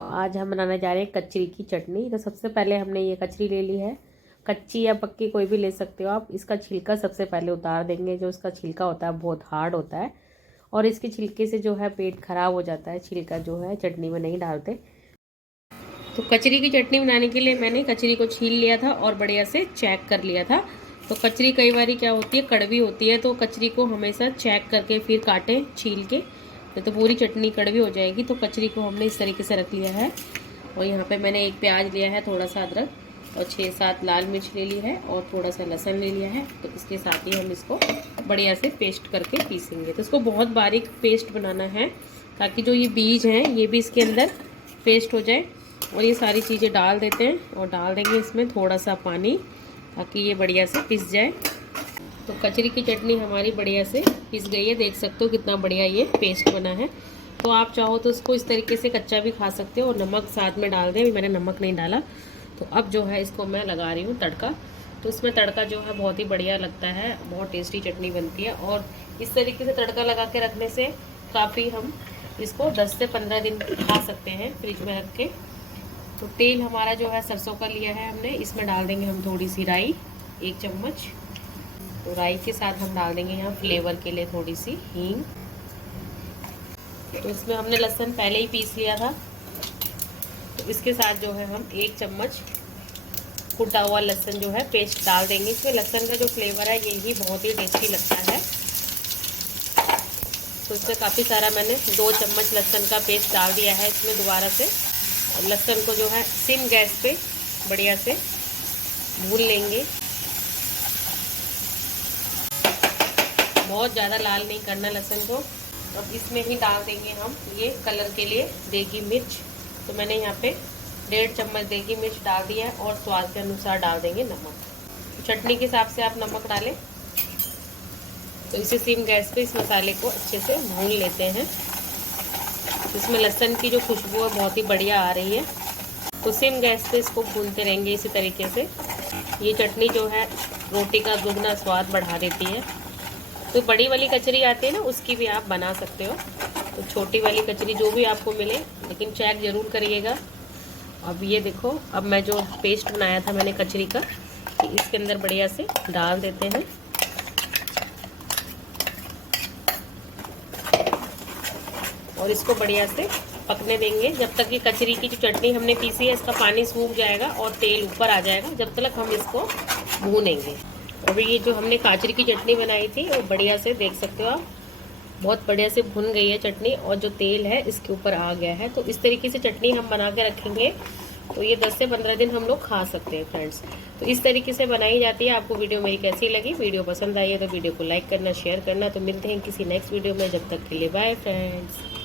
आज हम बनाने जा रहे हैं कचरी की चटनी। तो सबसे पहले हमने ये कचरी ले ली है, कच्ची या पक्की कोई भी ले सकते हो आप। इसका छिलका सबसे पहले उतार देंगे। जो इसका छिलका होता है बहुत हार्ड होता है और इसके छिलके से जो है पेट खराब हो जाता है। छिलका जो है चटनी में नहीं डालते। तो कचरी की चटनी बनाने के लिए मैंने कचरी को छील लिया था और बढ़िया से चेक कर लिया था। तो कचरी कई बार क्या होती है, कड़वी होती है, तो कचरी को हमेशा चेक करके फिर काटें छील के, तो पूरी चटनी कड़वी हो जाएगी। तो कचरी को हमने इस तरीके से रख लिया है। और यहाँ पे मैंने एक प्याज लिया है, थोड़ा सा अदरक और 6-7 लाल मिर्च ले ली है और थोड़ा सा लहसुन ले लिया है। तो इसके साथ ही हम इसको बढ़िया से पेस्ट करके पीसेंगे। तो इसको बहुत बारीक पेस्ट बनाना है ताकि जो ये बीज हैं ये भी इसके अंदर पेस्ट हो जाए। और ये सारी चीज़ें डाल देते हैं और डाल देंगे इसमें थोड़ा सा पानी ताकि ये बढ़िया से पिस जाए। तो कचरी की चटनी हमारी बढ़िया से पिस गई है, देख सकते हो कितना बढ़िया ये पेस्ट बना है। तो आप चाहो तो इसको इस तरीके से कच्चा भी खा सकते हो और नमक साथ में डाल दें। अभी मैंने नमक नहीं डाला। तो अब जो है इसको मैं लगा रही हूँ तड़का। तो इसमें तड़का जो है बहुत ही बढ़िया लगता है, बहुत टेस्टी चटनी बनती है। और इस तरीके से तड़का लगा के रखने से काफ़ी हम इसको 10 से 15 दिन खा सकते हैं फ्रिज में रख के। तो तेल हमारा जो है सरसों का लिया है हमने, इसमें डाल देंगे हम थोड़ी सी राई, 1 चम्मच। तो राई के साथ हम डाल देंगे यहाँ फ्लेवर के लिए थोड़ी सी हींग। तो इसमें हमने लहसुन पहले ही पीस लिया था। तो इसके साथ जो है हम 1 चम्मच कुटा हुआ लहसुन जो है पेस्ट डाल देंगे। इसमें लहसुन का जो फ्लेवर है यही बहुत ही टेस्टी लगता है। तो इसमें काफ़ी सारा मैंने 2 चम्मच लहसुन का पेस्ट डाल दिया है इसमें दोबारा से। और लहसुन को जो है सिम गैस पे बढ़िया से भून लेंगे। बहुत ज़्यादा लाल नहीं करना लहसुन को। अब इसमें ही डाल देंगे हम ये कलर के लिए देगी मिर्च। तो मैंने यहाँ पे 1.5 चम्मच देगी मिर्च डाल दिया है और स्वाद के अनुसार डाल देंगे नमक। चटनी के हिसाब से आप नमक डालें। तो इसे सिम गैस पे इस मसाले को अच्छे से भून लेते हैं। इसमें लहसुन की जो खुशबू है बहुत ही बढ़िया आ रही है। तो सिम गैस पे इसको भूनते रहेंगे इसी तरीके से। ये चटनी जो है रोटी का दुगना स्वाद बढ़ा देती है। तो बड़ी वाली कचरी आती है ना, उसकी भी आप बना सकते हो। तो छोटी वाली कचरी जो भी आपको मिले, लेकिन चेक ज़रूर करिएगा। अब ये देखो, अब मैं जो पेस्ट बनाया था मैंने कचरी का, इसके अंदर बढ़िया से डाल देते हैं। और इसको बढ़िया से पकने देंगे जब तक कि कचरी की जो चटनी हमने पीसी है इसका पानी सूख जाएगा और तेल ऊपर आ जाएगा, जब तक हम इसको भूनेंगे। और ये जो हमने कचरी की चटनी बनाई थी वो बढ़िया से देख सकते हो आप, बहुत बढ़िया से भुन गई है चटनी और जो तेल है इसके ऊपर आ गया है। तो इस तरीके से चटनी हम बना के रखेंगे तो ये 10 से 15 दिन हम लोग खा सकते हैं फ्रेंड्स। तो इस तरीके से बनाई जाती है। आपको वीडियो मेरी कैसी लगी? वीडियो पसंद आई है तो वीडियो को लाइक करना, शेयर करना। तो मिलते हैं किसी नेक्स्ट वीडियो में, जब तक के लिए बाय फ्रेंड्स।